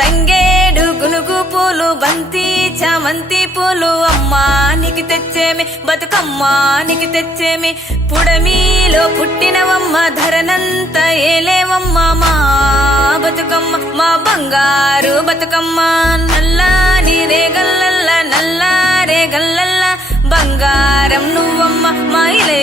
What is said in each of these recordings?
తంగేడు పూలు బంతి చామంతి పూలు అమ్మా నీకు తెచ్చేమి బతుకమ్మా నీకు తెచ్చేమి. పుడమీలో పుట్టినవమ్మ ధరనంత ఏలేవమ్మ మా బతుకమ్మ మా బంగారు బతుకమ్మ. నల్లా నీ రేగల్లల్లా నల్లా రేగల్లల్లా బంగారం నువ్వమ్మ మైలే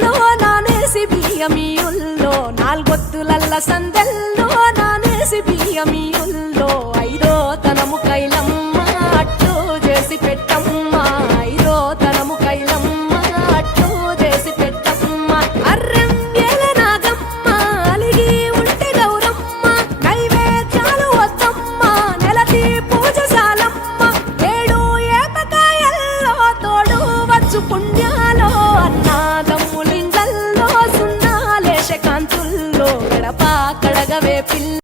సందెల్లో నానేసి బియ్యమియుల్లో. నాలుగొత్తులల్ల సందెల్లో నానేసి బియ్యమియు